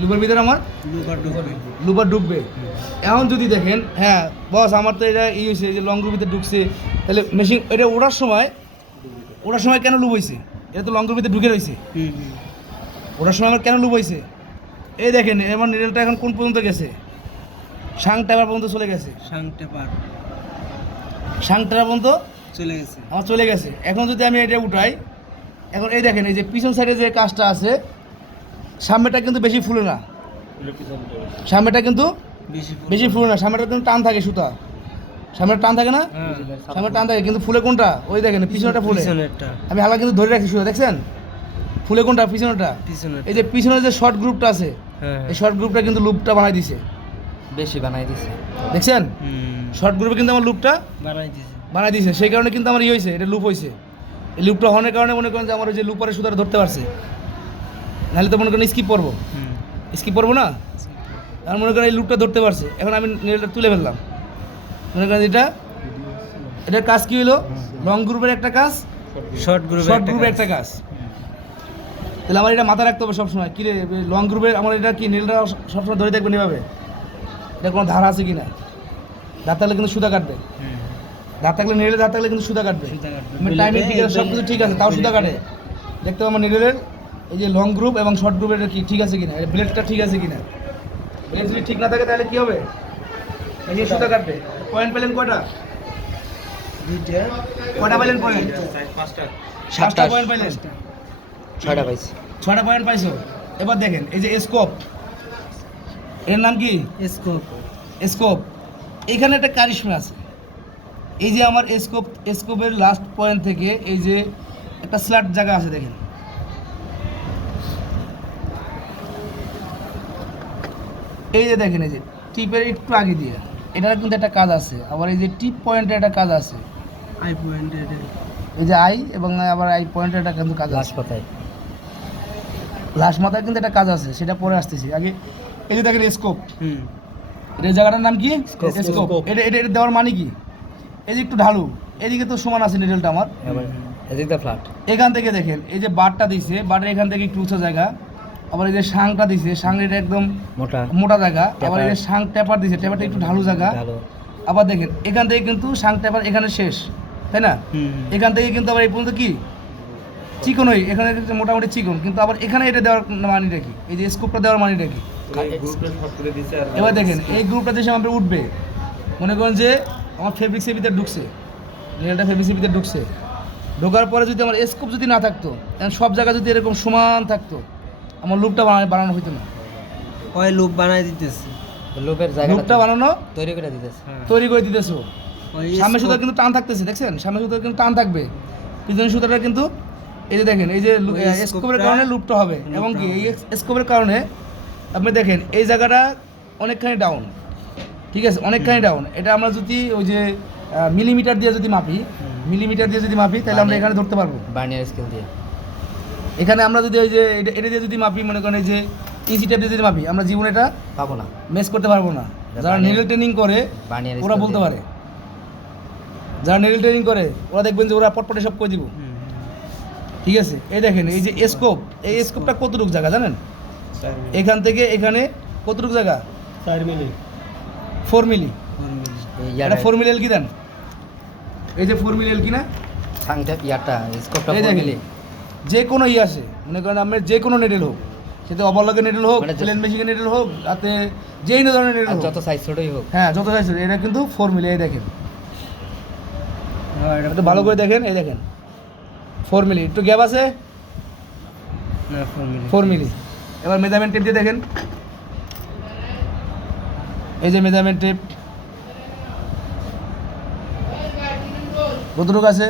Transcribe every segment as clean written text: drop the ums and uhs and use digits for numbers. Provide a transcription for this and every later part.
লুপের ভিতরে আমার লুপার ঢুকবে। এখন যদি দেখেন, হ্যাঁ বস আমার তো এটা ই হয়েছে, যে লং গ্রুপ ভিতরে ঢুকছে, তাহলে মেশিন এটা ওঠার সময় কেন লুপ হয়েছে? এটা তো লং গ্রুপ ভিতরে ঢুকে রয়েছে, ওঠার সময় আমার কেন লুপ হয়েছে? এই দেখেন আমার নিডেলটা এখন কোন পর্যন্ত গেছে, শাং টেপার পর্যন্ত চলে গেছে, শাং টেপার পর্যন্ত আমার চলে গেছে। এখন যদি আমি এটা উঠাই, এখন এই দেখেন এই যে পিছন সাইডে যে কাজটা আছে, সামনেটা কিন্তু বেশি ফুলে না, সামনেটা কিন্তু বেশি ফুলে না, সামনেটা কিন্তু টান থাকে, সুতা সামনে টান থাকে না, সামনে টান থাকে, কিন্তু ফুলে কোনটা? ওই দেখেন পিছনেটা ফুলে। আমি হালকা কিন্তু ধরে রাখি সুতা, দেখছেন ফুলে কোনটা? পিছনেটা। এই যে পিছনে যে শর্ট গ্রুপটা আছে, এই শর্ট গ্রুপটা কিন্তু লুপটা বানাই দিছে, বেশি বানাই দিছে, দেখছেন শর্ট গ্রুপে কিন্তু আমার লুপটা বানাই দিছে, সেই কারণে কিন্তু আমার হয়েছে, এটা লুপ হয়েছে। এই লুপটা হওয়ার কারণে মনে করেন যে আমার ওই যে লুপারে সুতাটা ধরতে পারছে, নাহলে তো মনে করেন স্কিপ করবো না, আর মনে করেন এই লুপটা ধরতে পারছে। এখন আমি নেলটা তুলে ফেললাম, মনে করেন এটার কাজ কি হলো? লং গ্রুপের একটা কাজ, শর্ট গ্রুপের একটা কাজ। তাহলে আমার এটা মাথায় রাখতে হবে সবসময়, কি রে লং গ্রুপের আমার এটা কি নেলটা সবসময় ধরে দেখবেন এভাবে, এটা কোনো ধার আছে কি না, ধার থাকলে কিন্তু সুতা কাটবে, ধার থাকলে নেড়ে ধার থাকলে কিন্তু সুতা কাটবে, টাইমিং ঠিক আছে, সব কিছু ঠিক আছে, তাও সুতা কাটে। দেখতে হবে আমার নেড়ের এই যে লং গ্রুপ এবং শর্ট গ্রুপের কি ঠিক আছে কিনা, ব্লেডটা ঠিক আছে কিনা। এই যদি ঠিক না থাকে তাহলে কি হবে? এই যে সুতা কাটবে। পয়েন্ট পেলেন কয়টা? কয়টা পেলেন পয়েন্ট? 5টা পয়েন্ট পেলেন, 6টা পাইছি, 6টা পয়েন্ট পাইছো। এবার দেখেন এই যে স্কোপ, এর নাম কি? স্কোপ। এখানে একটা কারিশমা আছে, এই যে আমার স্কোপের লাস্ট পয়েন্ট থেকে এই যে একটা স্ল্যাট জায়গা আছে, দেখেন এই যে দেখেন এই যে টিপের একটু আগে দিয়ে এটার কিন্তু একটা কাজ আছে, আবার এই যে টিপ পয়েন্টের একটা কাজ আছে, আই পয়েন্টের, এই যে আই এবং আবার আই পয়েন্টের একটা কিন্তু কাজ আছে, লাস্ট মাথায় কিন্তু একটা কাজ আছে, সেটা পরে আসতেছি। আগে এই যে দেখেন স্কোপ, এই জায়গাটার নাম কি? স্কোপ। এটা দেওয়ার মানে কি? এই যে একটু ঢালু, এদিকে তো সমান আছে নিডেলটা আমার, এদিকটা ফ্ল্যাট। এখান থেকে দেখেন এই যে বারটা দিছে, বারের এখান থেকে একটু উঁচা জায়গা, আবার এই যে শাংটা দিছে, শাংটা একদম মোটা জায়গা, আবার এই যে শাং টেপার দিছে, টেপারটা একটু ঢালু জায়গা। আবার দেখেন এখান থেকে কিন্তু শাং টেপার এখানে শেষ, তাই না? এখান থেকে কিন্তু আবার এই পর্যন্ত কি চিকনই, এখানে মোটামুটি চিকন, কিন্তু আবার এখানে এটা দেওয়ার মানিটা কি? এই যে স্কোপটা দেওয়ার মানিটা কি? এবার দেখেন এই গ্রুপটা দেশে আমরা উঠবে, মনে করেন যে আমার ফেব্রিক্সের ভিতরে ঢুকছে, নেলটা ফেব্রিক্সের ভিতরে ঢুকছে, ঢোকার পরে যদি আমার স্কোপ যদি না থাকতো, সব জায়গা যদি এরকম সমান থাকতো, আমার লুপটা বানানো হইতো না। ওই লুপ বানাই দিতেছে, লুপটা বানানো তৈরি করে দিতেছো। সামনের সুতা কিন্তু টান থাকতেছে, দেখছেন সামনের সুতা কিন্তু টান থাকবে, পিছনের সুতাটা কিন্তু এই যে দেখেন এই যে স্কোপের কারণে লুপটা হবে, এবং কি এই স্কোপের কারণে আপনি দেখেন এই জায়গাটা অনেকখানি ডাউন, ঠিক আছে, অনেকখানি ডাউন। এটা আমরা যদি ওই যে মিলিমিটার দিয়ে যদি মাপি, তাহলে আমরা এখানে ধরতে পারবো বার্নিয়ার স্কেল দিয়ে। এখানে আমরা যদি ওই যে এটা দিয়ে যদি মাপি, মনে করেন যে ইঞ্চি টেপ দিয়ে যদি মাপি, আমরা জীবনে এটা পাবো না, মেস করতে পারবো না। যারা নেল ট্রেনিং করে ওরা বলতে পারে, যারা নেল ট্রেনিং করে ওরা দেখবেন যে ওরা পটপটে সব করে দিব, ঠিক আছে। এই দেখেন এই যে স্কোপ, এই স্কোপটা কতটুকু জায়গা জানেন? এখান থেকে এখানে কতটুকু জায়গা? 4 মিলি। এটা 4 মিলি কি দেন? এই যে 4 মিলি কি না স্কোপটা 4 মিলি। যে কোনো আসে, মনে করেন আপনার যে কোনো নেডেল হোক, সেটা ওভারলকের নেডেল হোক, প্লেন মেশিনের নেডেল হোক, তাতে যেই ধরনের নেডেল হোক, যত সাইজ ছোটই হোক, হ্যাঁ যত সাইজ ছোট, এটা কিন্তু 4 মিলি। এই দেখেন এটা তো ভালো করে দেখেন, এই দেখেন 4 মিলি, একটু গ্যাপ আছে না, 4 মিলি। এবার মেজারমেন্ট টেপ দিয়ে দেখেন, এই যে মেজারমেন্ট টেপ কতটুকু আছে?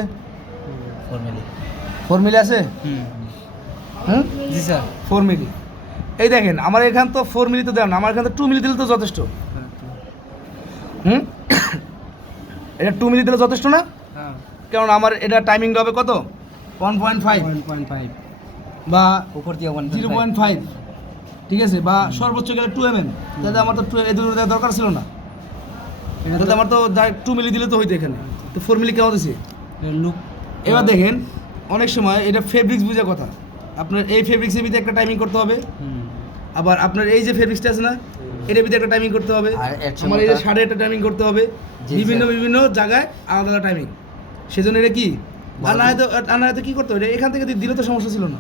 4 মিলি আছে। জি স্যার 4 মিলি। এই দেখেন আমার এখান তো 4 মিলি তো দেন না, আমার এখান তো 2 মিলি দিলে তো যথেষ্ট। এটা 2 মিলি দিলে যথেষ্ট না? কারণ আমার এটা টাইমিংটা হবে কত? 1.5 বা উপর দিয়ে 0.5, ঠিক আছে, বা সর্বোচ্চ গেলে 2 mm। তাহলে আমার তো এই দুটো দরকার ছিল না, তাহলে আমার তো 2 মিলি দিলে তো হইতো, এখানে তো 4 মিলি কেমন দিছে লুপ। এবার দেখেন অনেক সময় এটা ফেব্রিক্স বুঝে কথা, আপনার এই ফেব্রিক্সের ভিতরে একটা টাইমিং করতে হবে, আবার আপনার এই যে ফেব্রিক্সটা আছে না, এটার ভিতরে একটা টাইমিং করতে হবে, আর এর আমার এই যে সময়টা? শাড়ে একটা টাইমিং করতে হবে, জি, বিভিন্ন স্যার। বিভিন্ন জায়গায় আলাদা আলাদা টাইমিং। সেজন্য এটা কি আর না হয়তো কি করতে হবে, এখান থেকে দিলে তো সমস্যা ছিল না।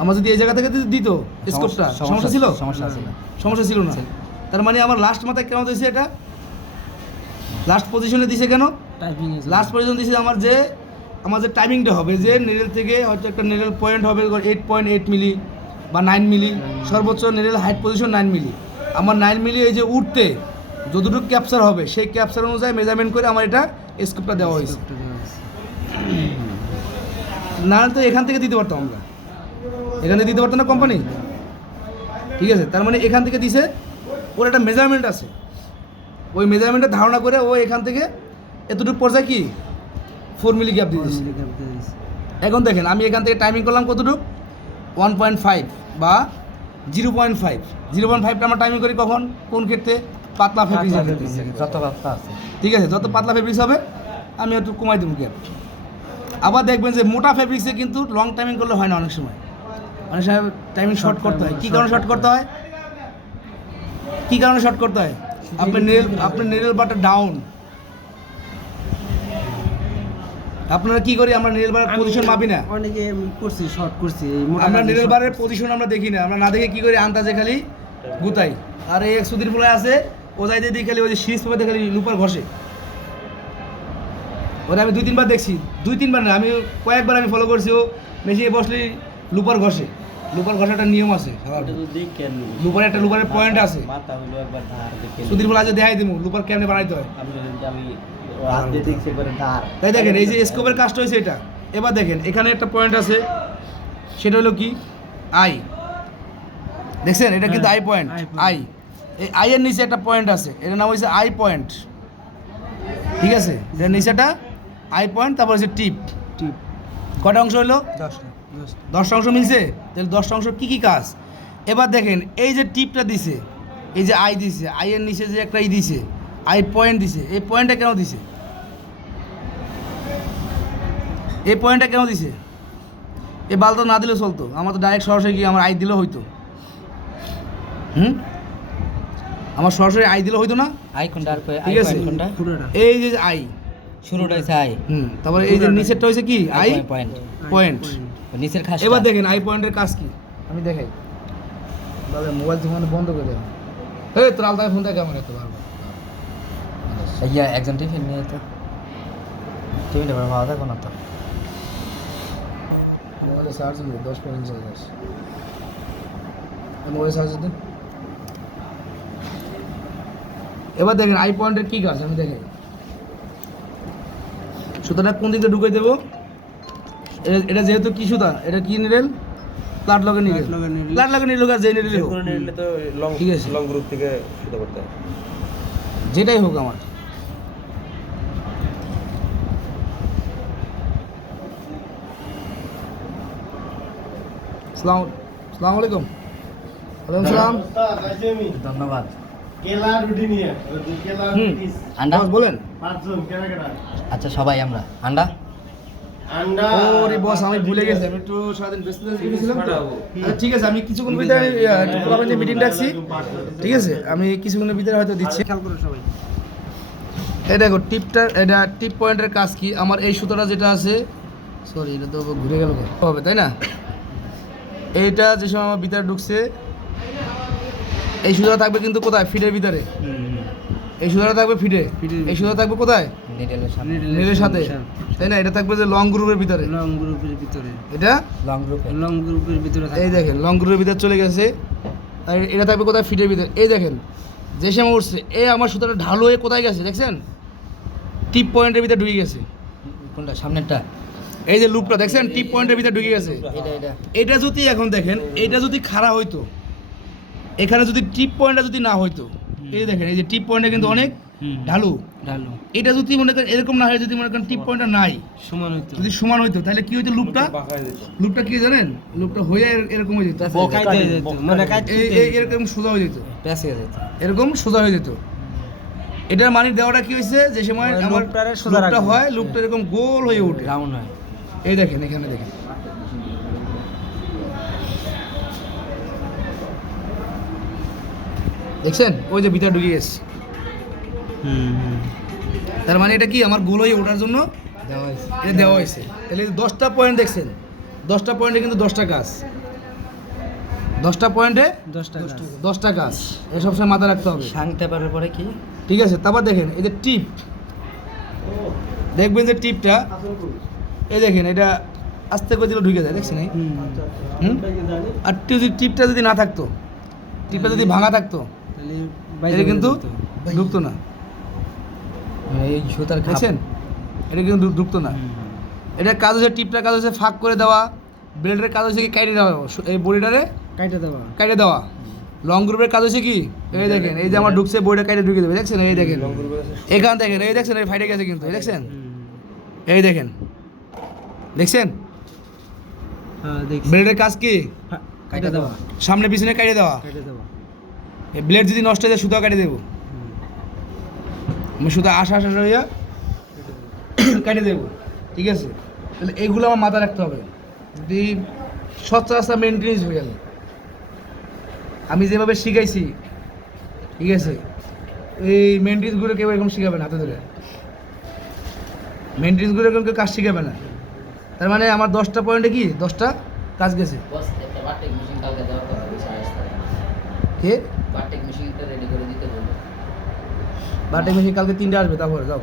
আমার যদি এই জায়গা থেকে দিত স্কোপটা, সমস্যা ছিল? সমস্যা ছিল। সমস্যা ছিল না। তার মানে আমার লাস্ট মাথায় কেন দিয়েছে এটা, লাস্ট পজিশনে দিছে কেন? টাইপিং লাস্ট পজিশন দিয়েছে আমার যে টাইমিংটা হবে, যে নেরেল থেকে হয়তো একটা নেরেল পয়েন্ট হবে 8.8 মিলি বা 9 মিলি, সর্বোচ্চ নেরেল হাইট পজিশন 9 মিলি। আমার 9 মিলি এই যে উঠতে যতটুকু ক্যাপচার হবে সেই ক্যাপচার অনুযায়ী মেজারমেন্ট করে আমার এটা স্কোপটা দেওয়া হয়েছে। না তো এখান থেকে দিতে পারতাম আমরা, এখান থেকে দিতে পারতাম না কোম্পানি। ঠিক আছে, তার মানে এখান থেকে দিছে, ওর একটা মেজারমেন্ট আছে, ওই মেজারমেন্টের ধারণা করে ও এখান থেকে এতটুকু পর্যায়ে কি 4 মিলি গ্যাপ দিয়ে দিচ্ছে। এখন দেখেন আমি এখান থেকে টাইমিং করলাম কতটুকু, 1.5 বা 0.5। 0.5টা আমরা টাইমিং করি কখন, কোন ক্ষেত্রে? পাতলা ফেব্রিক্স হবে। যত বাচ্চা আছে ঠিক আছে, যত পাতলা ফেব্রিক্স হবে আমি একটু কমাই দেবো গ্যাপ। আবার দেখবেন যে মোটা ফেব্রিক্সে কিন্তু লং টাইমিং করলে হয় না, অনেক সময় টাইমিং শর্ট করতে হয়। কী কারণে শর্ট করতে হয়? কী কারণে শর্ট করতে হয়? আপনার নেরেল বারটা ডাউন। আপনারা কি করি, আমরা নেরেল বারের পজিশন মাপি না, অনেকে করছি, শর্ট করছি, এই মোটা আমরা কাজে নেরেল short বারের করছি। পজিশন আমরা দেখি না, আমরা না দেখে কি করি, আন্দাজে খালি গুতাই। আর এই এক সুধীর ফুলায় আছে, ও যাই দিয়ে খালি ওই যে সিরিজ পেপার খালি লুপার ঘষে। ওরা আমি 2-3 বার দেখছি, 2-3 বার না, আমি কয়েকবার আমি ফলো করছি। ও মেশিনে বসলে লুপার ঘষে। লুপার ঘষাটা নিয়ম আছে, লুপারের একটা লুপারের পয়েন্ট আছে। সুধীর ফুলা যে দেখাই দিব লুপার কেমনে বানাইতে হয়। তাই দেখেন এই যে স্কোপের কাজটা হয়েছে এটা। এবার দেখেন এখানে একটা পয়েন্ট আছে, সেটা হলো কি আই। দেখছেন এটা কিন্তু I point, eye point। I. এই আইয়ের নিচে একটা পয়েন্ট আছে, এটার নাম হচ্ছে আই পয়েন্ট। ঠিক আছে, এটার নিচেটা আই পয়েন্ট, তারপর হচ্ছে টিপ। টিপ কটা অংশ হলো? 10টা 10টা অংশ মিলছে। তাহলে 10টা অংশ কী কী কাজ? এবার দেখেন এই যে টিপটা দিছে, এই যে আই দিছে, আইয়ের নিচে যে একটা দিছে আই পয়েন্ট দিছে, এই পয়েন্টটা কেন দিছে? এই পয়েন্টটা কেন দিছে? এই বালটা না দিলে চলতো, আমার তো ডাইরেক্ট সরাসরি গিয়ে আমার আই দিলেও হইতো। আমার সরাসরি আই দিলেও হইতো না? আই কোনটা আর ঠিক আছে, কোনটা? পুরোটা এই যে আই, শুরুটা হইছে আই, তারপরে এই যে নিচেরটা হয়েছে কি আই পয়েন্ট, পয়েন্ট। নিচের খাস। এবার দেখেন আই পয়েন্টের কাজ কি আমি দেখাই। দাদা মোবাইল তোমাদের বন্ধ করে দেবেন। এই তোর আলতায় ফোন থাকে আমার এত বারবার। ইয়া একজন টিফিন নিয়ে তো টিফিনটা ভালো থাকো না তো। মোবাইলে চার্জ নেই, 10% চার্জ। মোবাইলে চার্জ দিন। এবার দেখেন আই পয়েন্টের কী কাজ আমি দেখাই। সুতাটা কোন দিকে ঢুকে দেবো? এটা যেহেতু কি সুতা, এটা কি নিডেল? প্লাট লগের নিডেল। প্লাট লগের নিডেল আর যে নিডেল হোক, ঠিক আছে, লং গ্রুপ থেকে সুতা করতে হয়। যেটাই হোক আমার। সালাম আলাইকুম। ওয়ালাইকুম সালাম। ধন্যবাদ। হুম, আন্ডা বস বলেন। আচ্ছা সবাই আমরা আন্ডা। ওরে বস আমি ভুলে গেছি, আমি একটু সারাদিন ব্যস্ত ছিলাম তো। আচ্ছা, ঠিক আছে আমি কিছুক্ষণ ভিতরে একটু মিটিং ডাকছি। ঠিক আছে আমি কিছুক্ষণের ভিতরে হয়তো দিচ্ছি। খেয়াল করো সবাই। এই দেখো টিপটা, এটা টিপ পয়েন্টের কাজ কি? আমার এই সুতোটা যেটা আছে, সরি এটা তো ঘুরে গেল হবে তাই না? এইটা যে সময় আমার ভিতরে ঢুকছে, এই সুতোটা থাকবে কিন্তু কোথায়? ফিটের ভিতরে। এই সুতোটা থাকবে ফিটে, এই সুতোটা থাকবে কোথায়? নিডেলের সামনে, নেলের সাথে, তাই না? এটা থাকবে যে লং গ্রুপের ভিতরে, লং গ্রুপের ভিতরে, এটা লং গ্রুপে। লং গ্রুপের ভিতরে এই দেখেন লং গ্রুপের ভিতরে চলে গেছে। আর এটা থাকবে কোথায়? ফিটের ভিতরে। এই দেখেন যে সময় উঠছে, এই আমার সুতোটা ঢালু হয়ে কোথায় গেছে দেখছেন? টিপ পয়েন্টের ভিতরে ঢুকে গেছে। কোনটা সামনেরটা? এই যে লুপটা দেখছেন টিপ পয়েন্টের ভিতরে ঢুকে গেছে। এটা এটা যদি এখন দেখেন, এটা যদি খাড়া হইতো, এখানে যদি টিপ পয়েন্টটা যদি না হইতো, এই দেখেন এই যে টিপ পয়েন্টটা কিন্তু অনেক ঢালু। ঢালু এটা যদি মনে করেন এরকম না হয়, যদি মনে করেন টিপ পয়েন্টটা নাই, সমান হইতো। যদি সমান হইতো তাহলে কি হইতো? লুপটা কি জানেন? লুপটা হয়ে এরকম হয়ে যেত, কাইতে যেত, মানে কাইতে এরকম সোজা হয়ে যেত, প্যাসে যেত। এরকম সোজা হয়ে যেত। এটার মানে দেওয়াটা কি হয়েছে? যে সময় মানে আমার লুপটারে সোজা লুপটা রাখবে। হয়, লুপটা এরকম গোল হয়ে ওঠে। রাউন্ড হয়। এই দেখেন এখানে দেখেন দেখছেন ওই যে ভিতরে ঢুকে গেছে। হুম তার মানে এটা কি আমার গোল হয়ে ওঠার জন্য দেওয়া হয়েছে। এটা দেওয়া হয়েছে। তাহলে 10টা পয়েন্ট দেখছেন, 10টা পয়েন্টে কিন্তু 10টা কাজ, 10টা পয়েন্টে 10 টাকা 10টা কাজ, এটা সবসময় মাথায় রাখতে হবে। শাং টেপারের পরে কি? ঠিক আছে, তারপর দেখেন এই যে টিপ, দেখবেন যে টিপটা এই দেখেন এটা আস্তে করে দিলে ঢুকে যায়, দেখছেন এই? হুম? আর যদি টিপটা যদি না থাকতো, টিপটা যদি ভাঙা থাকতো তাহলে এটা কিন্তু ঢুকতো না, মানে এই সুতার খাপ। দেখছেন এটা কিন্তু ঢুকতো না। এটার কাজ হচ্ছে, টিপটার কাজ হচ্ছে ফাঁক করে দেওয়া, বেল্টের কাজ হচ্ছে কি কাইটে দেওয়া, এই বডিটারে কাইটা দেওয়া। কাইটে দেওয়া। লং গ্রুপের কাজ হচ্ছে কি এই দেখেন এই যে আমার ঢুকছে বডিটা কাইটে ঢুকে দেবে, দেখছেন এই দেখেন এখান দেখেন এই দেখছেন এই ফাইটে গেছে কিন্তু, এই দেখছেন এই দেখেন, দেখছেন হ্যাঁ দেখছি। ব্লেডের কাজ কি কাইটা দেওয়া। সামনে পিছনে কাটে দেওয়া। কাইটা দেওয়া। এই ব্লেড যদি নষ্ট হয়ে যায় সুতা কাটে দেবো, আমি সুতা আশা হইয়া কাটে দেবো, ঠিক আছে? তাহলে এইগুলো আমার মাথায় রাখতে হবে। যদি সচরাচর মেনটেন্স হয়ে গেল, আমি যেভাবে শিখাইছি, ঠিক আছে, এই মেনটেন্সগুলো কেউ এরকম শিখাবে না হাতে ধরে, মেনটেন্সগুলো এরকম কেউ কাজ শিখাবে না। তার মানে আমার 10টা পয়েন্টে কি 10টা কাজ গেছে। বস একটা বারটেক মেশিন কালকে দেওয়ার কথা বলছে রাস্তায়। কে বারটেক মেশিনটা রেডি করে দিতে বলবো। বাটে মেশিন কালকে 3টে আসবে, তারপরে যাও,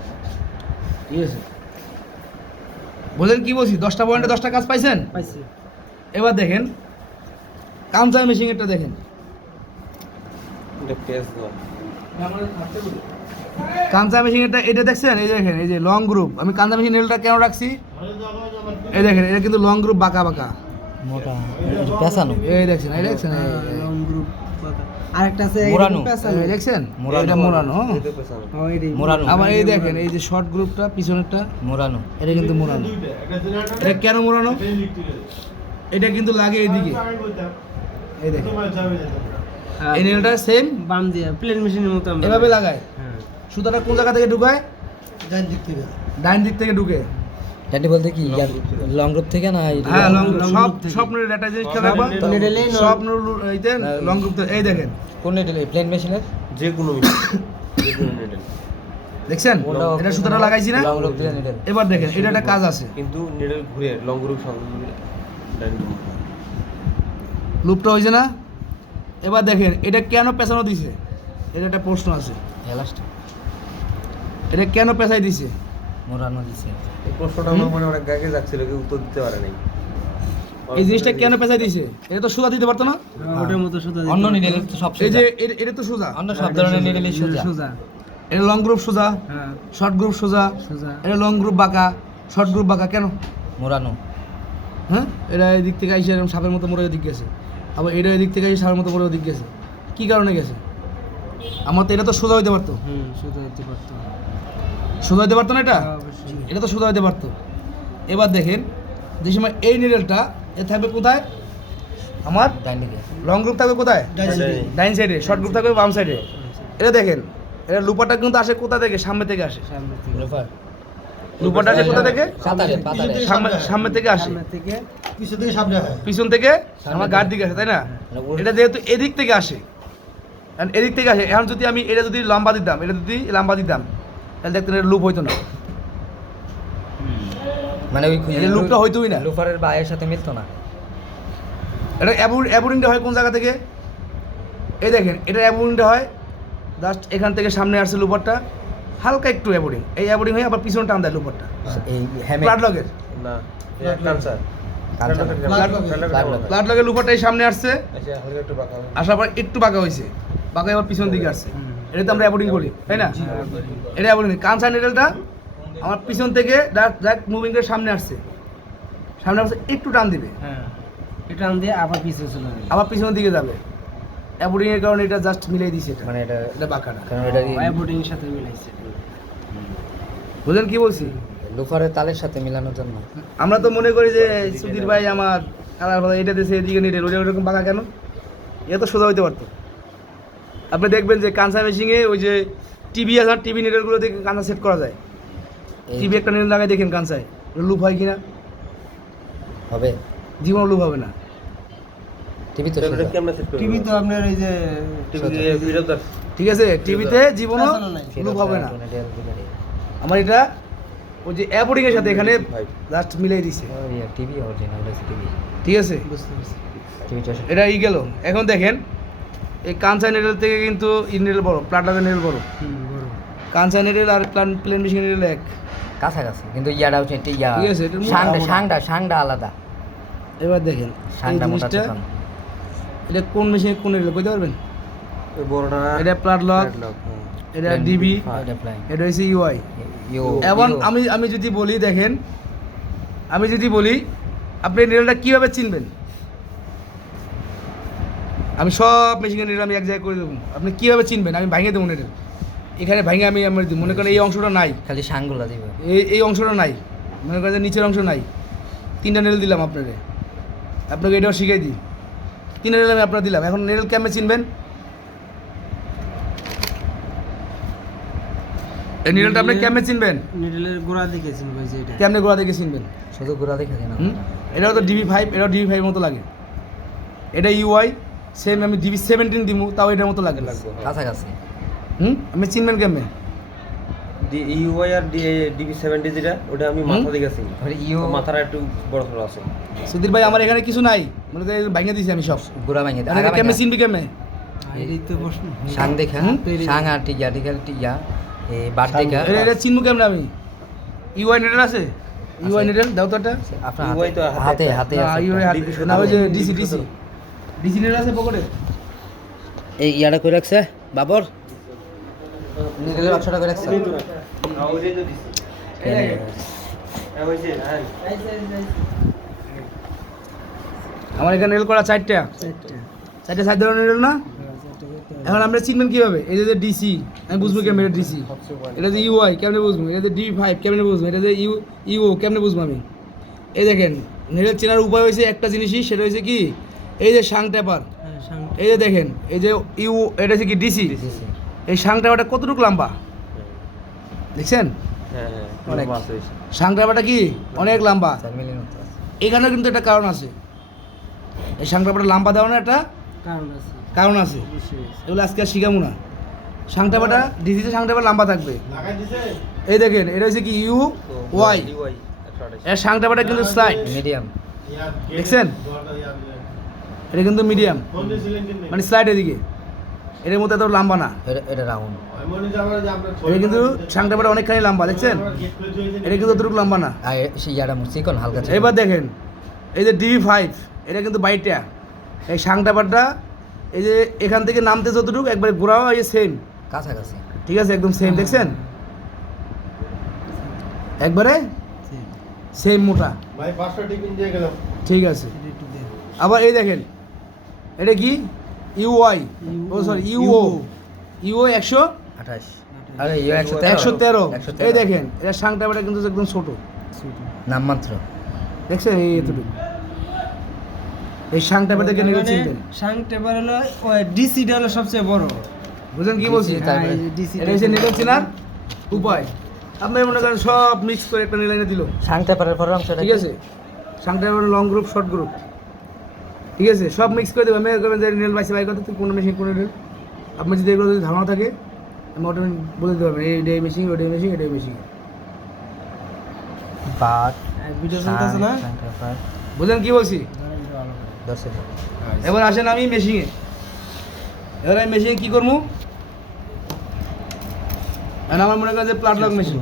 ঠিক আছে? বলেন কি বলছি, 10টা পয়েন্টে 10টা কাজ পাইছেন। পাইছি। এবার দেখেন কামচা মেশিনেরটা দেখেন, এটা পেস না। কামচা মেশিনেরটা এটা দেখছেন, এই দেখেন এই যে লং গ্রুপ, আমি কামচা মেশিন নেলটা কেন রাখছি, এই দেখেন এটা কিন্তু লং গ্রুপ বাঁকা বাঁকা, মোটা পেঁচানো। এই দেখছেন এই দেখছেন লং গ্রুপ আরেকটা আছে মোড়ানো। এই দেখছেন মোড়ানো। এটা মোড়ানো, হ্যাঁ। এটা পেছানো। মোড়ানো। আবার এই দেখেন এই যে শর্ট গ্রুপটা পিছনেরটা, মোড়ানো। এটা কিন্তু মোড়ানো। এটা কেন মোড়ানো, এটা কিন্তু লাগে এইদিকে, এই দেখেন এই নেলটা সেম বাম দিয়ে প্লেন মেশিনের মতো আমরা এভাবে লাগায়। হ্যাঁ সুতাটা কোন জায়গা থেকে ঢুকায়, ডাইন দিক থেকে ঢুকে। ডান্ডি বলতে কি লং গ্রুপ থেকে না? হ্যাঁ লং long সব group থেকে। স্বপ্নের ডাটা জিনিস খেলা needle-এই সব এইতে লং গ্রুপ এই দেখেন, কোন প্লেন মেশিনের? যে কোনো মেশিন, যে কোনো নিডেল। দেখছেন এটা সুতাটা লাগাইছি না। লং গ্রুপ দিয়ে নিডেল। এবার দেখেন এটা একটা কাজ আছে, কিন্তু নিডেল ঘুরে লং গ্রুপ সঙ্গে ডাইন গ্রুপ। লুপটা হয়েছে না। এবার দেখেন এটা কেন পেছানো দিছে, এটা একটা প্রশ্ন আছে, এলাস্টিক এটা কেন পেছাই দিছে। মোড়ানো দিছে। এই প্রশ্নটা আমার মনে অনেক আগে যাচ্ছিল, কেউ উত্তর দিতে পারে নাই। এই জিনিসটা কেন পেছাই দিছে, এটা তো সোজা দিতে পারতো না। ওটার মতো সুতা দিতে অন্য হবে। নিডেল তো সব এই সোজা। যে এটা তো সোজা, অন্য সব ধরনের নিডেলই সোজা। সোজা। এটা লং গ্রুপ সোজা, হ্যাঁ শর্ট গ্রুপ সোজা, সোজা। এটা লং গ্রুপ বাঁকা, শর্ট গ্রুপ বাঁকা কেন, মোড়ানো। হ্যাঁ? এটা এদিক থেকে আইসে এরকম সাপের মতো মোড়ে দিক গেছে, আবার এটা এদিক থেকে আইসে সাপের মতো মোড়ে দিক গেছে, কী কারণে গেছে? আমার তো এটা তো সোজা হইতে পারতো, সোজা দিতে পারতো। সোজা হইতে পারতো না এটা, অবশ্যই। এটা তো সোজা হইতে পারতো। এবার দেখেন যে সময় এই নিডেলটা এ থাকবে কোথায়, আমার ডান্ডি দিয়ে। লং গ্রুপ থাকবে কোথায়, ডাইন সাইডে, শর্ট গ্রুপ থাকবে বাম সাইডে। এটা দেখেন এটা লুপারটা কিন্তু আসে কোথা থেকে, সামনে থেকে আসে, সামনে থেকে। লোফার। লুপারটা আসে কোথা থেকে, পাতারে পাতারে। সামনে থেকে আসে, সামনে থেকে পিছন থেকে আমার গাড়ির দিকে আসে, তাই না? এটা যেহেতু এদিক থেকে আসে, কারণ এদিক থেকে আসে, এখন যদি আমি এটা যদি লম্বা দিতাম, এটা যদি লম্বা দিতাম তাহলে দেখতেন এটা লুপ হইতো না, মানে ওই এই লুপটা হইতোই না। লোফারের বায়ের সাথে মিলতো না। এটা অ্যাবোরিংটা হয় কোন জায়গা থেকে, এই দেখেন এটা অ্যাবোরিংটা হয় জাস্ট এখান থেকে সামনে আসছে লুপারটা, হালকা একটু অ্যাবোরিং, এই অ্যাবোরিং হয়ে আবার পিছনে টান দেয় লুপারটা, এই হ্যামে প্লাট লগের না, কানসার। প্লাট লগের লুপারটা এই সামনে আসছে, আচ্ছা, হালকা একটু বাঁকা হবে। আসার পর একটু বাঁকা হয়েছে, বাঁকা এবার পিছন দিকে আসছে, এটা তো আমরা অ্যাবোরিং করি, তাই না? এটা অ্যাবোরিং। কানসার নিডেলটা আমার পিছন থেকে ডাইরেক্ট মুভিং করে সামনে আসছে, সামনে আসছে একটু টান দিবে, হ্যাঁ এটা আন দিয়ে আবার পিছিয়ে চলে যাবে। আবার পিছনের দিকে যাবে, অ্যাবোরিং এর কারণে এটা জাস্ট মিলাই দিছে, এটা মানে এটা এটা বাঁকাটা। কারণ এটা বোর্ডিং এর সাথে মিলাইছে। বুঝলেন কি বলছি? লোফারের তালের সাথে মিলানোর জন্য। আমরা তো মনে করি যে সুধীর ভাই আমার কালার ভালো, এটা দেশে এদিকে নিডেল, ওটা ওরকম বাঁকা কেন, এ তো সোজা হইতে পারতো। আপনি দেখবেন যে কানসা মেশিনে ওই যে টিভি আছে, টিভি নিডেলগুলো থেকে কানসা সেট করা যায়, এই টিভি একটা নিডেল লাগাই দেখেন কানসায়, লুপ হয় কিনা, হবে। জীবন লুপ হবে না। টিভি তো এটা সোজা। কেমনে সেট টিভি তো আপনার এই যে টিভি ভিডিও দর ঠিক আছে, টিভিতে জীবনও পেছনে নাই। লুক হবে না। টোনেডিয়াল বিগাড়ি। আমার এটা ওই যে অ্যাপোর্ডিং এর সাথে এখানে জাস্ট মিলাই দিছে, টিভি অরিজিনাল আছে টিভি। ঠিক আছে। বুঝতে পারছি। টিভি 64 এটা ই গেল। এখন দেখেন এই কাঞ্চা নেডেল থেকে কিন্তু ই নেডেল বড়, প্লাটার নেডেল বড়। বড়। কাঞ্চা নেডেল আর প্লেন মেশিন নেডেল এক। কাছাকাছি কিন্তু ইয়াটা হচ্ছে এটা ইয়া ঠিক আছে, এটার মধ্যে সাংটা আলাদা। এবার দেখেন এই সাংটা মোটা জিনিসটা, চিকন। এটা কোন মেশিন কোন নেডেল কইতে পারবেন? ওই বড়টা এটা প্লাট লক, এটা ডিবি, এটা প্লাই। এটা হচ্ছে ইউআই। ইউ এবং আমি যদি বলি, দেখেন আমি যদি বলি আপনি নেডেলটা কীভাবে চিনবেন, আমি সব মেশিনের নেডেল আমি এক জায়গায় করে দেবো, আপনি কীভাবে চিনবেন? আমি ভাঙে দেবো নেডেল, এখানে ভাঙে আমি আমার দিই। মনে করেন এই অংশটা নাই, খালি সাংগুলা দিব। এই অংশটা নাই, মনে করেন যে নিচের অংশ নাই, 3টা নেডেল দিলাম আপনাকে, আপনাকে এটাও শিখাই দিই। 3টা নেডেল আমি আপনার দিলাম। এখন নেডেল কেমনে চিনবেন? এই নেডেলটা আপনি কেমনে চিনবেন? নিডলের গোড়া দেখেছেন ভাই যে এটা। কেমনে গোড়া দেখে চিনবেন? শুধু ঘোরা দেখে দিন। এটাও তো DB5, এটাও DB5 মতো লাগে। এটা ইউআই, সেম আমি DB17 দিমু, তাও এটার মতো লাগে। কাছাকাছি। আপনি চিনবেন কেমনে? ইউআই আর DB70 যেটা ওটা আমি মাথা দেখেছি, ওই ইউ মাথাটা একটু বড় সড়ো আছে। সুধীর ভাই, আমার এখানে কিছু নাই, মনে করেন ভাঙে দিয়েছি আমি সব। ঘোরা ভাঙে মানে কেমনে চিনবি কেমনে? এটাই তো প্রশ্ন। সাং দেখা সাং আর টিয়া টিয়া এই বাট দেখা এটা চিনবো কেমনে আমি? ইউআই নেডেল আছে? ইউআই নেডেল দাও তো একটা। আপনার UI তো হাতে হাতে না, আছে ইউআই একটা। না, ওই যে ডিসি নেডেল আছে পকেটে। এই ইয়াটা করে রাখছে বাবর নিডলের বাক্সটা করে রাখছে। ওইটাই তো দিছি। হ্যাঁ হইছে, হ্যাঁ। আমার এখানে নেডেল করা 4টা, চারটা। 4টা সাইড ধরনের নেডেল না? এখন আমরা চিনবেন কিভাবে? এই যে ডিসি, আমি বুঝবো কেমনে এটা ডিসি, এটা যে ইউআই কেমনে বুঝবো, এটা যে DB5 কেমনে বুঝবো, এটা যে ইউ কেমনে বুঝবো আমি? এই দেখেন নেডেল চেনার উপায় হয়েছে একটা জিনিসই, সেটা হয়েছে কি, এই যে শাং ট্যাপার, হ্যাঁ, সাং। এই যে দেখেন এই যে এটা হচ্ছে কি ডিসি, এই শাং ট্যাপারটা কতটুকু লম্বা দেখছেন? হ্যাঁ হ্যাঁ অনেক। মাছ হইছে। শাং ট্যাপারটা কি অনেক লম্বা। 4 মিলির মতো আছে। এখানেও কিন্তু একটা কারণ আছে, এই শাং ট্যাপারটা লম্বা দেওয়ার একটা কারণ আছে। কারণ আছে, অবশ্যই আছে। এগুলো আজকে আর শিখাবো না। সাংটাপাটা ডিজিতে সাংটাপা লম্বা থাকবে। এই দেখেন এটা হচ্ছে কি ইউআই, ইউআই 128 এর সাংটাপাটা কিন্তু স্লাইড, মিডিয়াম দেখছেন? এটা কিন্তু মিডিয়াম, মানে স্লাইড এদিকে, এর মধ্যে এত লম্বা না। এটা রাউন্ড। এটা কিন্তু সাংটাপাটা অনেকখানি লম্বা, দেখছেন? এটা কিন্তু অতটুকু লম্বা না। আর সেই ইয়াটা চিকন হালকা চিকন। এবার দেখেন এই যে DB5, এটা কিন্তু বাইটা, এই সাংটাপাটা এই যে এখান থেকে নামতে যতটুকু একবারে ঘোরাও এই সেম, কাছাকাছি। ঠিক আছে? একদম সেম, দেখছেন? একবারে সেম মোটা, ভাই 5টা টিফিন দিয়ে গেলাম। ঠিক আছে। এটা একটু দেন। আবার এই দেখেন এটা কি ইউআই, ও সরি ইউও 28 আরে ইউ 113। এই দেখেন এটা সাংটাপাটা কিন্তু একদম ছোট, নাম মাত্র। দেখছেন? এই এতটুকু, এই সাংটাপাটাকে নিয়ে চিনতেন, সাং টেপার হলো ওই ডিসিটা হলো সবচেয়ে বড়। বুঝলেন কি বলছি? DC তারপরে? ডিসি এটা হচ্ছে নেটওয়ার্ক চেনার উপায়। আপনার মনে করেন সব মিক্স করে একটা লাইনে দিল, সাংটা পারার পর অংশটা ঠিক আছে? সাংটাপাটা লং গ্রুপ শর্ট গ্রুপ, ঠিক আছে? সব মিক্স করে দেবো। আমি করবেন যে নেল বাইসে বাই করতে কোন মেশিন কোন নেল, আপনার যদি এগুলো যদি ধারণা থাকে আমি অটোমেটিক বলে দিতে পারবেন এই মেশিন ওটাই মেশিন এটাই মেশিন। বাট ভিডিও চলতেছে না? সাংটা পার বুঝলেন কি বলছি? দর্শক এবার আসেন আমি মেশিনে, এবার আমি মেশিনে কী করবো? আমার মনে করেন যে প্লাট লক মেশিন,